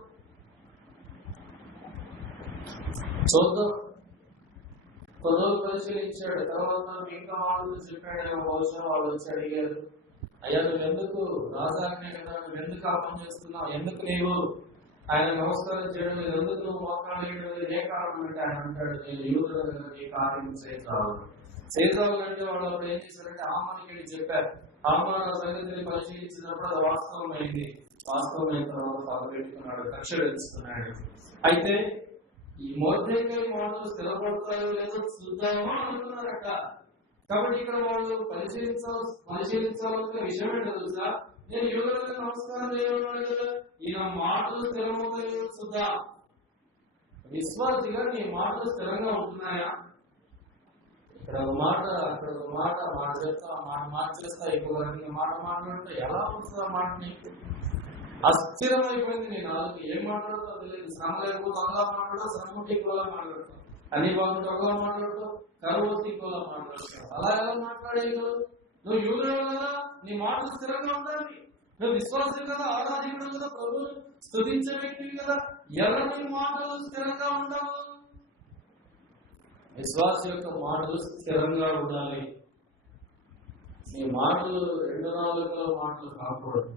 కొద్ది పరిశీలించాడు. తర్వాత మిగతా వాళ్ళు చెప్పాడు. బహుశా వాళ్ళు వచ్చి అడిగారు, అయ్యా నువ్వెందుకు రాజాజ్ఞ కదా, నువ్వెందుకు ఆ పని చేస్తున్నావు, ఎందుకు నీవు ఆయన నమస్కారం చేయడం లేదు, ఎందుకు నువ్వు మోకాలు వేయడం లేదు, ఏ కారణం అంటే ఆయన అంటాడు, నేను యూదులను ఈ కార్యం చేయరావు అంటే వాళ్ళు అప్పుడు ఏం చేశారంటే హామానికి చెప్పారు. హామాన్ సంగతిని పరిశీలించినప్పుడు అది వాస్తవమైంది. వాస్తవమైన తర్వాత పగబెట్టుకున్నాడు, కక్ష పెంచుకున్నాడు. అయితే ఈ మొర్దెకై మాటలు స్థిరపడతాయో లేదో చూద్దామో అనుకున్నారట. కాబట్టి ఇక్కడ వాళ్ళు పరిశీలించాల్సిన విషయం ఏంటో తెలుసా? నేను యూదులకు నమస్కారం చేయడం కదా, ఈయన మాటలు స్థిరమవుతాయో చూద్దాం. విశ్వాసిగా నీ మాటలు స్థిరంగా ఉంటున్నాయా? ఇక్కడ ఒక మాట, అక్కడ ఒక మాట, మాట చెప్తా, మార్చేస్తా, ఎక్కువ మాట మాట్లాడుతా, ఎలా ఉంటుంది ఆ మాట? నీకు అస్థిరమైపోయింది. నేను వాళ్ళకి ఏం మాట్లాడుతా తెలియదు. శ్రమ లేకపోతే అలా మాట్లాడతావు, శ్రమ ఇంకోలా మాట్లాడతావు, అని బాగుంటే ఒకలా మాట్లాడతావు, కరువు వస్తే ఇంకోలా మాట్లాడతావు. అలా ఎలా మాట్లాడేయగలవు? నువ్వు యూదుడు కదా, నీ మాటలు స్థిరంగా ఉండాలి. నువ్వు విశ్వాసం కదా, ఆరాధకుడు కదా, ప్రభువు స్తుతించే వ్యక్తివి కదా, ఎలా నీ మాటలు స్థిరంగా ఉండవు? విశ్వాస యొక్క మాటలు స్థిరంగా ఉండాలి. నీ మాటలు 2-4 మాటలు కాకూడదు.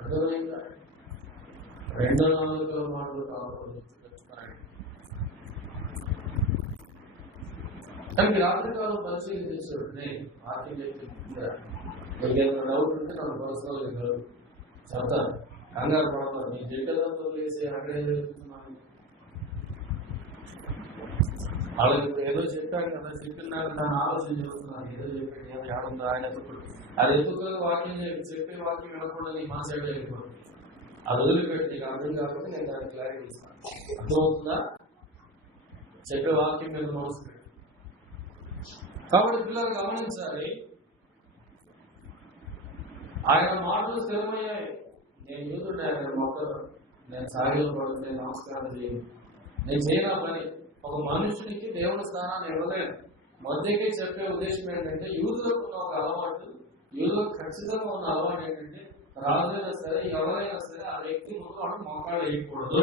అర్థమైందా? 2-4 మాటలు కాకూడదు. కానీ రాత్రికాలం పరిశీలించండి. వాక్యం చెప్తుందా? మీకు ఏమైనా డౌట్ ఉంటే నాకు పర్సనల్ చెప్తాను. కంగారు పడతాను. నేను చెప్పేదంతా వదిలేసి అక్కడే చెప్తున్నాను. వాళ్ళకి ఏదో చెప్పాను కదా, చెప్పిన దాన్ని ఆలోచన చేస్తున్నాను. ఏదో చెప్పాడు, ఏదో ఏడుందో ఆయన ఎత్తుకుడు, అది ఎత్తుకుని వాక్యం చెప్పే వాక్యం వినకుండా నీ మా సైడ్ వెళ్ళిపోతుంది. అది వదిలిపెట్టి నీకు అర్థం కాకపోతే నేను దాన్ని క్లారిటీ ఇస్తాను. అర్థమవుతుందా? చెప్పే వాక్యం మీద మనసు పెట్టి. కాబట్టి పిల్లలు గమనించాలి, ఆయన మాటలు స్థిరమయ్యాయి. నేను యూదుడు, ఆయన మొక్కలు, నేను సాగిలో పడుతుంది, నమస్కారం చేయను, నేను చేయనా పని. ఒక మనుషునికి దేవుని స్థానాన్ని ఇవ్వలేను. మొర్దెకై చెప్పే ఉద్దేశం ఏంటంటే, యూదులకు ఉన్న ఒక అలవాటు, యూదులకు ఖచ్చితంగా ఉన్న అలవాటు ఏంటంటే, రాజైనా సరే ఎవరైనా సరే ఆ వ్యక్తి ముందు వాడు మోకాళ్ళు వేయకూడదు,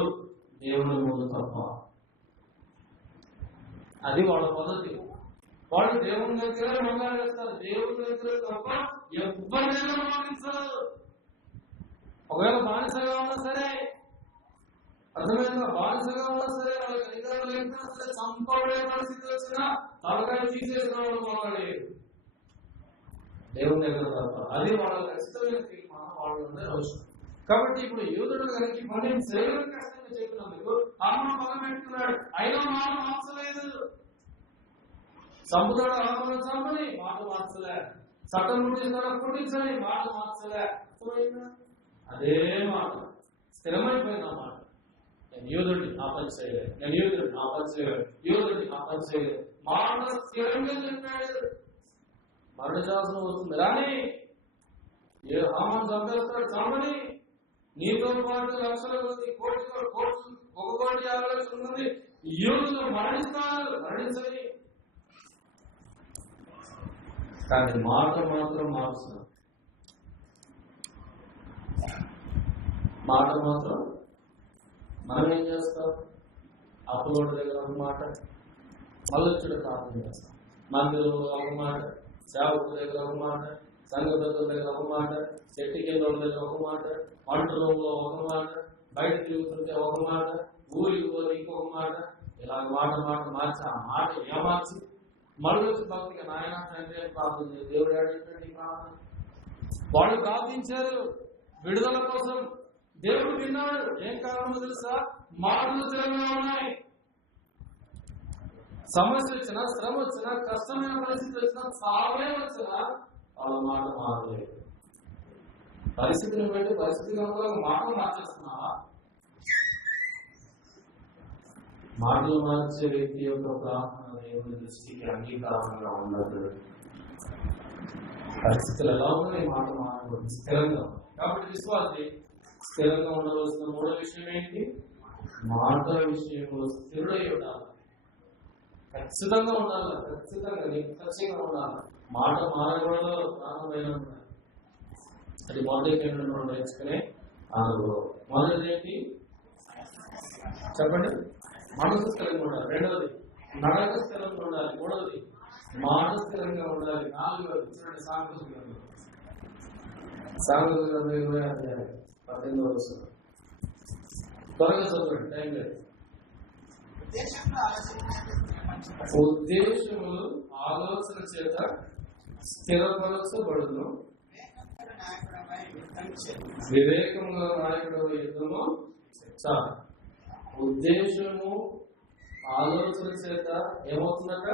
దేవుని ముందు తప్ప. అది వాళ్ళ పద్ధతి. వాళ్ళు దేవుని దగ్గర మోకాళ్ళు వేస్తారు, దేవుని దగ్గర తప్ప ఎవరి దగ్గర మోగించరు. ఒకవేళ బానిసగా ఉన్నా సరే అర్థమైందా? బానిసగా ఉన్నా సరే, వాళ్ళకి అధికారం లేకపోయినా సరే, చంపబడే పరిస్థితి వచ్చినా తలకాయ తీసేసిన వాళ్ళు మాట్లాడేది దేవుని దగ్గర తప్ప. అది వాళ్ళ ఖచ్చితమైన తీర్మానం, వాళ్ళందరూ అవసరం. కాబట్టి ఇప్పుడు యూదుడు కనుక మనం శరీరం కష్టంగా చెప్పినందుకు ఆత్మ పగం పెట్టుకున్నాడు, అయినా మాట మార్చలేదు. చంపుతాడు, ఆత్మను చంపని మాట మార్చలే, చట్టం పుట్టించని మాట మార్చలే. అర్థమైందా? అదే మాట స్థిరమైపోయిన మాట. నేను యూదుడిని ఆ పని చేయలేదు, నేను యూదుడిని ఆ పని చేయలేదు, యూదుడిని ఆ పని చేయలేదు. మాట స్థిరంగా చెప్పాడు. మరణ శాసనం వస్తుంది రాని, ఏ హామాను చంపేస్తాడు చంపని, నీతో పాటు లక్షల మంది, కోటి 1,50,00,000 మంది యూదులు మరణిస్తారు, మరణించని. కానీ మాట మాత్రం మారుస్తున్నారు. మాట మాత్రం మనం ఏం చేస్తాం? అప్పులోడి దగ్గర ఒక మాట, మళ్ళొచ్చుడు ప్రార్థన చేస్తాం. మందిరంలో ఒక మాట, సేవకుల దగ్గర ఒక మాట, సంఘ పెద్దల దగ్గర ఒక మాట, చెట్టు కింద దగ్గర ఒక మాట, వంట రూమ్లో ఒక మాట, బయట తిరుగుతుంటే ఒక మాట, ఊరికి పోతే ఇంకొక మాట. ఇలా మాట మార్చి ఆ మాట ఏమార్చి మళ్ళీ వచ్చి భక్తిగా నాయన తండ్రి ప్రార్థన చేసి దేవుడు ఏడండి ప్రార్థన. వాళ్ళు ప్రార్థించారు విడుదల కోసం, దేవుడు విన్నాడు. ఏం కారణమో తెలుసా? మాటలు స్థిరంగా ఉన్నాయి. సమస్య వచ్చినా, శ్రమ వచ్చినా, కష్టమైన పరిస్థితి వచ్చినా, సాగే వచ్చినా వాళ్ళ మాట మారలేదు. పరిస్థితిని బట్టి పరిస్థితి మాట మార్చేస్తున్నావా? మాటలు మార్చే వ్యక్తి యొక్క ప్రార్థన దేవుని దృష్టికి అంగీకారంగా ఉండదు. పరిస్థితులు ఎలా ఉన్నాయి, మాట మారకూడదు, స్థిరంగా. కాబట్టి విశ్వాసి స్థిరంగా ఉండవలసిన మూడో విషయం ఏంటి? మాట విషయంలో స్థిరుడై ఉండాలి. ఖచ్చితంగా ఉండాలి, ఖచ్చితంగా నిశ్చయంగా ఉండాలి. మాట మారకూడదు, ప్రాణమైన ఉండాలి. అది మొదటి కేంద్రంలో నేర్చుకునే అనుభవం. మొదటిది ఏంటి చెప్పండి? మనసు స్థిరంగా ఉండాలి. రెండవది నడక స్థిరంగా ఉండాలి. మూడవది మాట స్థిరంగా ఉండాలి. నాలుగవది చూడండి, సాంకేతిక 18 త్వరగా చదవండి, టైం లేదు. ఉద్దేశములు ఆలోచన చేత స్థిరపరచబడును, వివేకముగా నాయకుడు యుద్ధము. చాలు. ఉద్దేశము ఆలోచన చేత ఏమవుతుందట?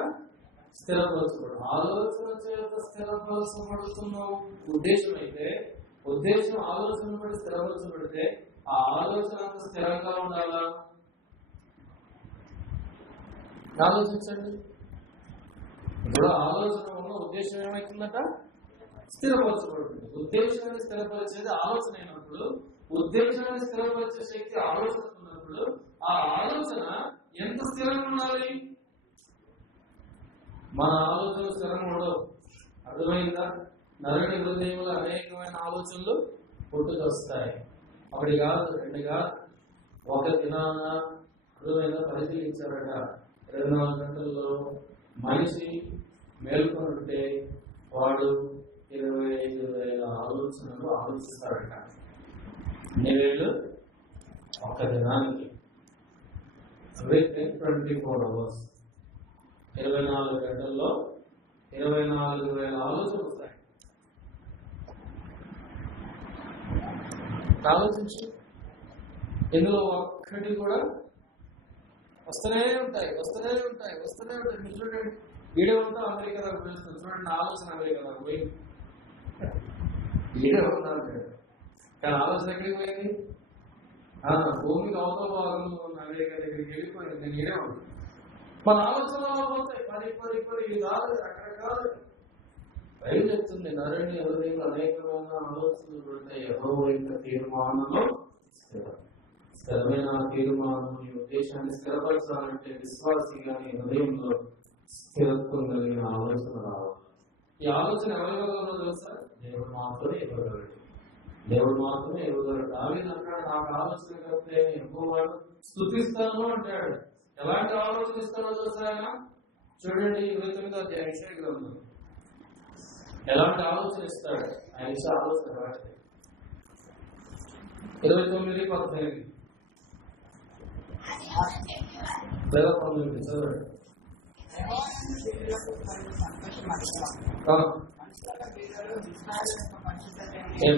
స్థిరపరచబడు. ఆలోచన చేత స్థిరపరచబడుతున్నావు. ఉద్దేశం అయితే ఉద్దేశం ఆలోచన బట్టి స్థిరపరచబడితే ఆ ఆలోచన అంత స్థిరంగా ఉండాలా? ఆలోచించండి. ఇప్పుడు ఆలోచన ఉన్న ఉద్దేశం ఏమవుతుందట? స్థిరపరచబడుతుంది. ఉద్దేశాన్ని స్థిరపరిచేది ఆలోచన అయినప్పుడు, ఉద్దేశాన్ని స్థిరపరిచే శక్తి ఆలోచన ఉన్నప్పుడు ఆ ఆలోచన ఎంత స్థిరంగా ఉండాలి? మన ఆలోచన స్థిరంగా ఉండవు. అర్థమైందా? నరుని హృదయంలో అనేకమైన ఆలోచనలు పుట్టుకొస్తాయి. ఒకటి కాదు, రెండు కాదు. ఒక దినాన అర్థమైన పరిశీలించారట, 24 గంటల్లో మనిషి మేల్కొని ఉంటే వాడు 25,000 ఆలోచనలు ఆలోచిస్తాడట. ఎన్ని వేలు? ఒక దినానికి. 24 hours, 24 గంటల్లో 24,000 ఆలోచనలు వస్తాయి. ఆలోచించు. ఇందులో ఒక్కటి కూడా వస్తూనే ఉంటాయి. మీరు చూడండి, వీడియో అంతా అమెరికా దాకా పోయిస్తుంది. చూడండి, నా ఆలోచన అమెరికా దాకా పోయింది. వీడియో ఉన్నాను కానీ ఆలోచన ఎక్కడికి పోయింది? భూమికి అవతల భాగంలో ఉన్న అమెరికా దగ్గరికి వెళ్ళిపోయింది. నేను వీడియో ఉన్నాను. మన ఆలోచనలు పోతాయి, పరి ఇది కాదు, రకరకాలు. బయట చెప్తుంది, నరుని హృదయంలో అనేకమైన ఆలోచనలు ఉంటాయి. యెహోవా యొక్క తీర్మానంలో స్థిరమైన తీర్మానం. ఈ ఉద్దేశాన్ని స్థిరపరచాలంటే విశ్వాసి గాని హృదయంలో స్థిరత్వం కలిగిన ఆలోచన రావాలి. ఈ ఆలోచన ఎవరి వల్ల తెలుసా? దేవుడు మాత్రమే ఇవ్వగలడు. దావీదు అంటాడు, నాకు ఆలోచన కలిగితే యెహోవాను స్తుతిస్తాను అంటాడు. ఎలాంటి ఆలోచన ఇస్తాడో తెలుసా ఆయన? చూడండి, 29వ అధ్యాయం యెషయా గ్రంథం. ఎలాంటి ఆలోచన ఇస్తాడు ఆయన? ఇచ్చే ఆలోచన 29:15. లేదా 19 చదవండి.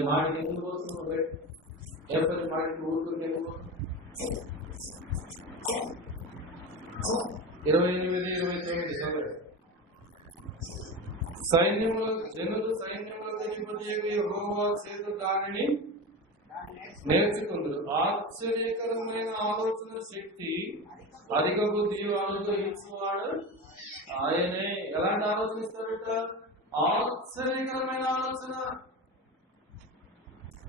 మాడికి ఎందుకు పోతున్నావు? ఏ పని మాడికి ఊరుకుంటే 28-29 చదవండి. జనులు సైన్యములకు యెహోవా చేత దానిని నేర్చుకుందరు. ఆశ్చర్యకరమైన ఆలోచన శక్తి, అధిక బుద్ధి అనుగ్రహించువాడు ఆయనే. ఎలాంటి ఆలోచన ఇస్తారట? ఆశ్చర్యకరమైన ఆలోచన.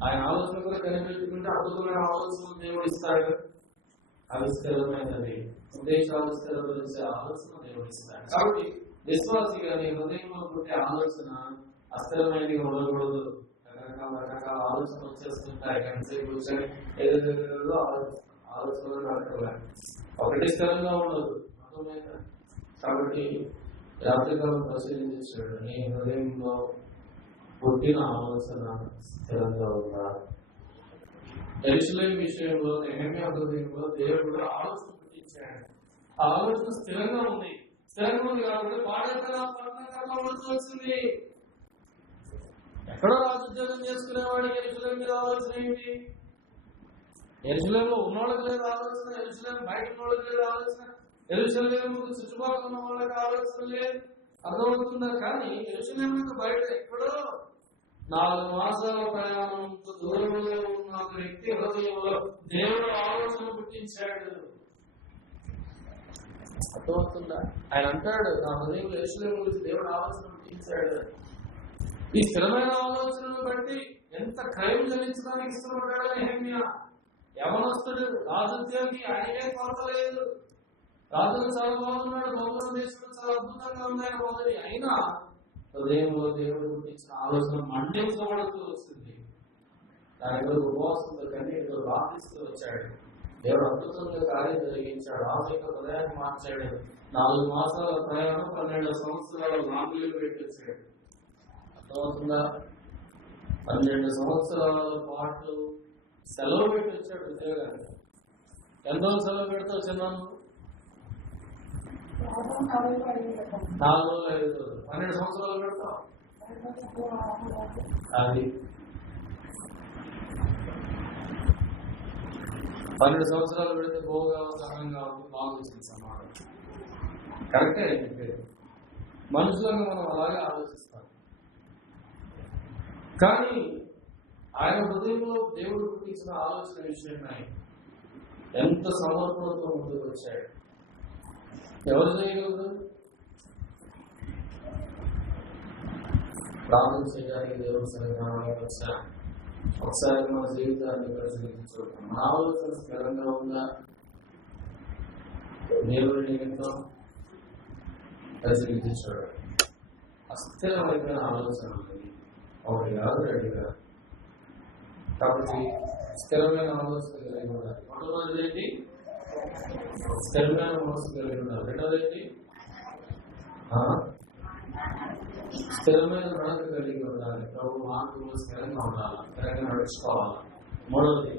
ఆయన ఆలోచన కూడా కనిపెట్టుకుంటే అద్భుతమైన ఆలోచనలు దేవుడు ఇస్తాడు. అవిస్తరమైనది ఉద్దేశాలు స్థిరపరిచే ఆలోచన దేవుడు ఇస్తాడు. కాబట్టి విశ్వాసిగా నీ హృదయంలో పుట్టే ఆలోచన అస్థిరమైనది ఉండకూడదు. రకరకాల ఆలోచన వచ్చేస్తుంటాయి. కనిసేపు కూర్చొని ఏదో ఆలోచనలు నడకలేదు, ఒకటి స్థిరంగా ఉండదు. అర్థమైందా? కాబట్టి రాత్రికాలం పరిశీలించాడు, నీ హృదయంలో పుట్టిన ఆలోచన స్థిరంగా ఉందా? యెరూషలేము విషయంలో నెహెమ్యా హృదయంలో దేవుడు ఆలోచన పుట్టించాడు. ఆ ఆలోచన స్థిరంగా ఉంది. స్థిరంగా ఉంది కాబట్టి వచ్చింది. ఎక్కడో రాజోద్యోగం చేసుకునేవాడికి యెరూషలేము మీద ఆలోచన ఏంటి? యెరూషలేములో ఉన్నోళ్ళకి లేదు ఆలోచన, యెరూషలేము బయట ఉన్నోళ్ళకి లేదు ఆలోచన, యెరూషలేము చుట్టుపక్కల ఉన్న వాళ్ళకి ఆలోచన లేదు. అర్థమవుతుందా? కానీ యెరూషలేముకు బయట ఎక్కడో 4 మాసాల ప్రయాణంతో దూరంలో ఉన్న ఒక వ్యక్తి హృదయంలో దేవుడు ఆలోచన పుట్టించాడు. అర్థమవుతుందా? ఆయన అంటాడు, నా హృదయంలో యెరూషలేము గురించి దేవుడు ఆలోచన పుట్టించాడు. ఈ స్థిరమైన ఆలోచనను బట్టి ఎంత క్రయం చెల్లించడానికి ఇష్టపడ్డాడు నెహెమ్యా. యవనస్తుడు, రాజోద్యోగి, ఆయనే కొరత లేదు. రాజులు చాలా బాగున్నాడు, బహుళ దేశంలో చాలా అద్భుతంగా ఉన్నాయి మొదటి. అయినా హృదయంలో దేవుడు పుట్టించిన ఆలోచన మండించబడుతూ వస్తుంది. దాని ఉపవాసంతో కన్నీటితో ప్రార్థిస్తూ వచ్చాడు. దేవుడు అద్భుతంగా కార్యం జరిగించాడు. ఆమె హృదయాన్ని మార్చాడు. 4 మాసాల ప్రయాణం 12 సంవత్సరాల నాలుగు పెట్టి వచ్చాడు. అర్థమవుతుందా? 12 సంవత్సరాల పాటు సెలవు పెట్టి వచ్చాడు ఉద్యోగాన్ని. ఎంతో సెలవు పెడతావు చిన్నాను? 4 రోజులు 5 రోజులు 12 సంవత్సరాలు పెడతావు. అది 12 సంవత్సరాలు పెడితే పోగా సహనంగా బాగుంటుంది సమాధానం. కరెక్టే. మనుషులను మనం అలాగే ఆలోచిస్తాం. కానీ ఆయన హృదయంలో దేవుడు పుట్టించిన ఆలోచన విషయమై ఎంత సమర్పణతో ముందుకు వచ్చాడు. ఎవరు చేయగలరు? ప్రార్థన చేయడానికి దేవుడు సన్నిధానానికి వచ్చాను. ఒకసారి మన జీవితాన్ని పరిశీలించుకుంటాం. మన ఆలోచన స్థిరంగా ఉందా? దేవుడి నిమిత్తం పరిశీలించాడు. అస్థిరమైన ఆలోచన ఒకటి కాదు, 2 కాదు. కాబట్టి స్థిరమైన ఆలోచన కలిగి ఉండాలి. మొట్టమొదటి ఏంటి? స్థిరమైన మనసు కలిగి ఉండాలి. రెండవది ఏంటి? స్థిరమైన నడక కలిగి ఉండాలి. ప్రభు మార్గంలో స్థిరంగా ఉండాలి, స్థిరంగా నడుచుకోవాలి. మూడవది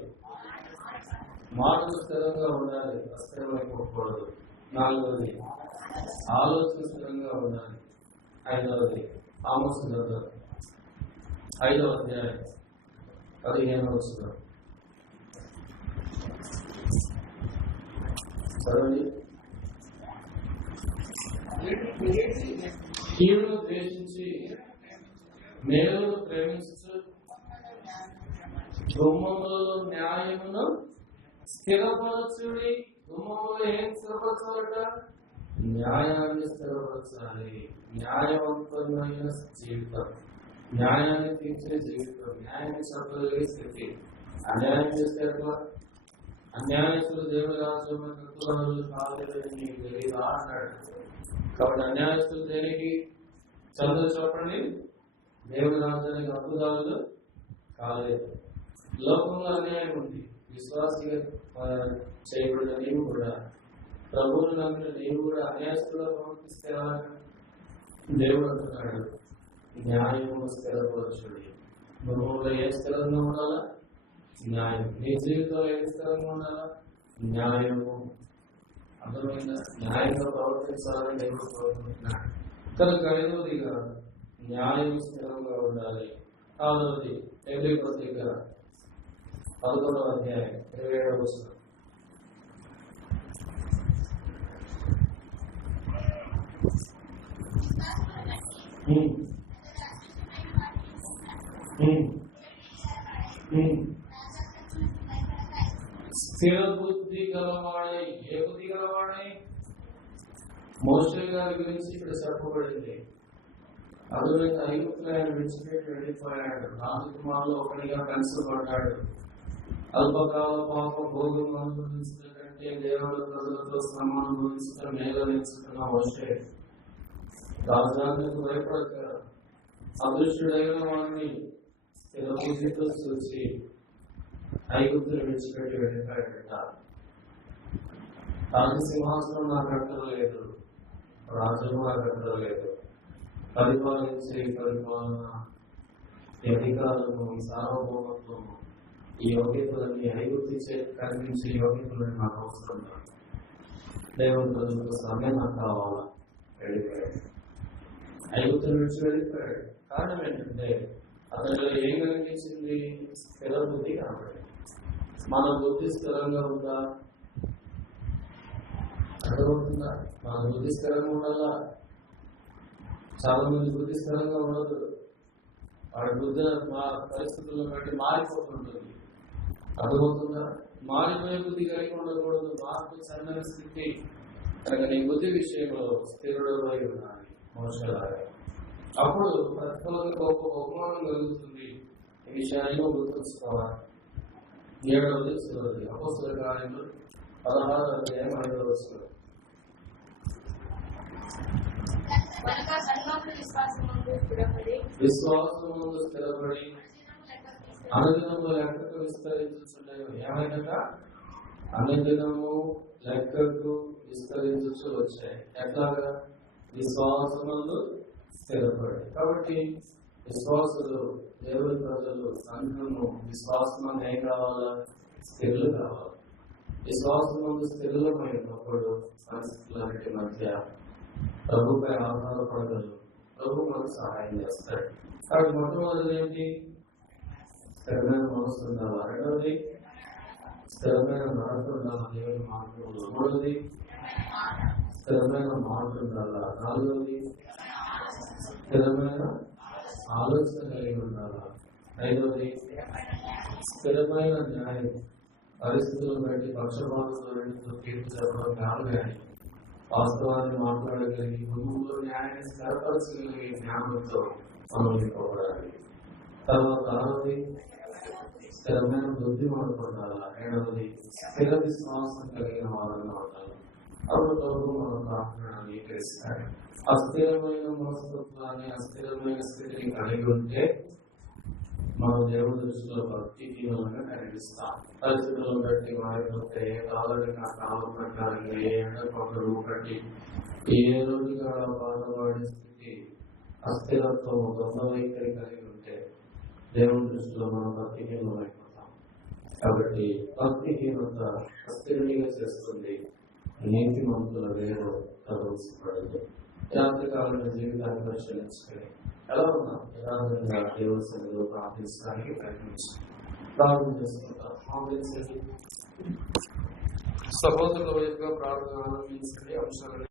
మాటలు స్థిరంగా ఉండాలి, అస్థిరమైపోకూడదు. 4వది ఆలోచన స్థిరంగా ఉండాలి. 5వది ఆమోసు గ్రంథం 5వ అధ్యాయం 15వ వచనం చదవండి. కీడును ద్వేషించి మేలును ప్రేమించు, గుమ్మములలో న్యాయమును స్థిరపరచుడి. గుమ్మములో ఏం స్థిరపరచాలట? న్యాయాన్ని స్థిరపరచాలి. న్యాయవంతమైన జీవితం, న్యాయాన్ని తీర్చే జీవితం, న్యాయాన్ని చెప్పగలిగే స్థితి. అన్యాయం చేస్తే ఎట్లా? అన్యాయస్తులు దేవుడి రాజ్యంలో కట్టుబడులు కాలేదని నీకు తెలియదా అన్నాడు. కాబట్టి అన్యాయస్తులు దేనికి? చదువు చెప్పండి, దేవుడి రాజ్యానికి అద్భుతాలు కాలేదు. లోకంలో అన్యాయం ఉంది. విశ్వాసిగా చేయబడిన నీవు కూడా, ప్రభువును నమ్మిన నీవు కూడా అన్యాయస్తుల్లో ప్రవర్తిస్తే దేవుడు అంటున్నాడు, న్యాయము స్థిరపరచుడి. గురువులో ఏ స్థిరంగా ఉండాలా? న్యాయం. నీ జీవితంలో ఏ స్థిరంగా ఉండాలా? న్యాయము అర్థమైన న్యాయంగా ప్రవర్తించాలని దేవుడు కోరుకుంటున్నాడు. కనుక ఐదవదిగా న్యాయం స్థిరంగా ఉండాలి. ఆరవది హెబ్రీ పత్రిక 11వ అధ్యాయం 27వ వచనం. స్థిర బుద్ధి గలవాడై, ఏ బుద్ధి గలవాడై? మోషే గారి గురించి ఇక్కడ చెప్పబడింది. అదువైతే ఐగుప్తులు ఆయన విడిచిపెట్టి వెళ్ళిపోయాడు. రాజకుమారులు ఒకటిగా పెంచబడ్డాడు. అల్పకాల పాప భోగం అనుభవించడం కంటే దేవుడు ప్రజలతో శ్రమ అనుభవించడం మేలనించుకున్న మోషే రాజానికి భయపడక అదృష్టుడైన వాడిని స్థిర బుద్ధితో చూసి ఐగుప్తులు విడిచిపెట్టి వెళ్ళిపోయాడట. రాజసింహాసనం నాకు అక్కర్లేదు, రాజును నాకు అక్కర్లేదు, పరిపాలించే పరిపాలన, అధికారము, సార్వభౌమత్వము, ఈ యోగ్యతలన్నీ ఐగుప్తు చేతి కనిపించే యోగ్యతలని నాకు అవసరం. దేవుని ప్రజలకు సమయం నాకు కావాలా? వెళ్ళిపోయాడు. ఐగుప్తులు విడిచి వెళ్ళిపోయాడు. కారణం ఏంటంటే అతనిలో ఏం కనిపించింది? స్థిర బుద్ధి కాబట్టి. మన బుద్ధి స్థిరంగా ఉందా? అర్థమవుతుందా? మన బుద్ధి స్థిరంగా ఉండాలా? చాలా మంది బుద్ధి స్థిరంగా ఉండదు. వాడి బుద్ధి మా పరిస్థితులను బట్టి మారిపోతుంటుంది. అర్థమవుతుందా? మారిపోయే బుద్ధి కలిగి ఉండకూడదు. మార్పు చెందిన స్థితి. కనుక నీ బుద్ధి విషయంలో స్థిరుడై ఉండాలి మోషేలాగా. అప్పుడు ప్రతిఫలంగా గొప్ప బహుమానం కలుగుతుంది. ఈ విషయాన్ని గుర్తుంచుకోవాలి. 7వది చివరిది అపోస్తలుల కార్యములు 16వ అధ్యాయం 5వ వచనం. విశ్వాసమునందు స్థిరపడి అనుదినము లెక్కకు విస్తరించుచుండెను. ఏమైనాక అనుదినము లెక్కకు విస్తరించు వచ్చాయి. ఎట్లాగా? విశ్వాసమునందు స్థిరపడి. కాబట్టి విశ్వాసులు, దేవుని ప్రజలు, సంఘము విశ్వాసం ఏం కావాలా? స్థిరులు కావాలి. విశ్వాసం స్థిరులమైనప్పుడు పరిస్థితులన్నిటి మధ్య ప్రభుపై ఆధారపడగలరు. ప్రభు మనకు సహాయం చేస్తాడు. కాబట్టి మొట్టమొదటి ఏంటి? స్థిరమైన మనసు ఉండాలా. రెండవది స్థిరమైన నడక ఉండాలా దేవుని మార్గంలో. మూడవది స్థిరమైన మాట ఉండాలా. నాలుగవది స్థిరమైన ఆలోచన కలిగి ఉండాలా. ఐదవది స్థిరమైన న్యాయం. పరిస్థితులను బట్టి పక్షపాతంతో తీర్పు చెప్పడం కాదు, కానీ వాస్తవాన్ని మాట్లాడగలిగి కుటుంబంలో న్యాయాన్ని స్థిరపరచగలిగే జ్ఞానంతో సమన్వయింపబడాలి. తర్వాత ఆరవది స్థిరమైన బుద్ధి మనకు ఉండాలా. ఏడవది స్థిర విశ్వాసం కలిగిన వారంగా ఉండాలి. అప్పుడు ప్రభు మన ప్రార్థన అంగీకరిస్తాడు. అస్థిరమైన మనస్తత్వాన్ని, అస్థిరమైన స్థితిని కలిగి ఉంటే మనం దేవుడి దృష్టిలో భక్తిహీనంగా కనిపిస్తాం. పరిస్థితులను బట్టి మారిపోతే కావాలని ఆ కాలం ప్రకారంగా ఏ ఎండ కొందరు బట్టి ఏ రోజుగా బాధపడే స్థితి, అస్థిరత్వం, దొంగ వైఖరి కలిగి ఉంటే దేవుడి దృష్టిలో మనం భక్తిహీనం అయిపోతాం. కాబట్టి భక్తిహీనత అస్థిరంగా చేస్తుంది. నీతి మంతుల వేరు తరలించబడదు. రాత్రికాలంలో జీవితాన్ని పరిశీలించుకొని ఎలా ఉన్నాం? యథార్థంగా దేవుడి సన్నిధిలో ప్రార్థించడానికి ప్రయత్నించాం. ప్రార్థన చేసుకుంటాం. సహోదరుల వైపుగా ప్రార్థన ఆరంభించండి. అంశాలు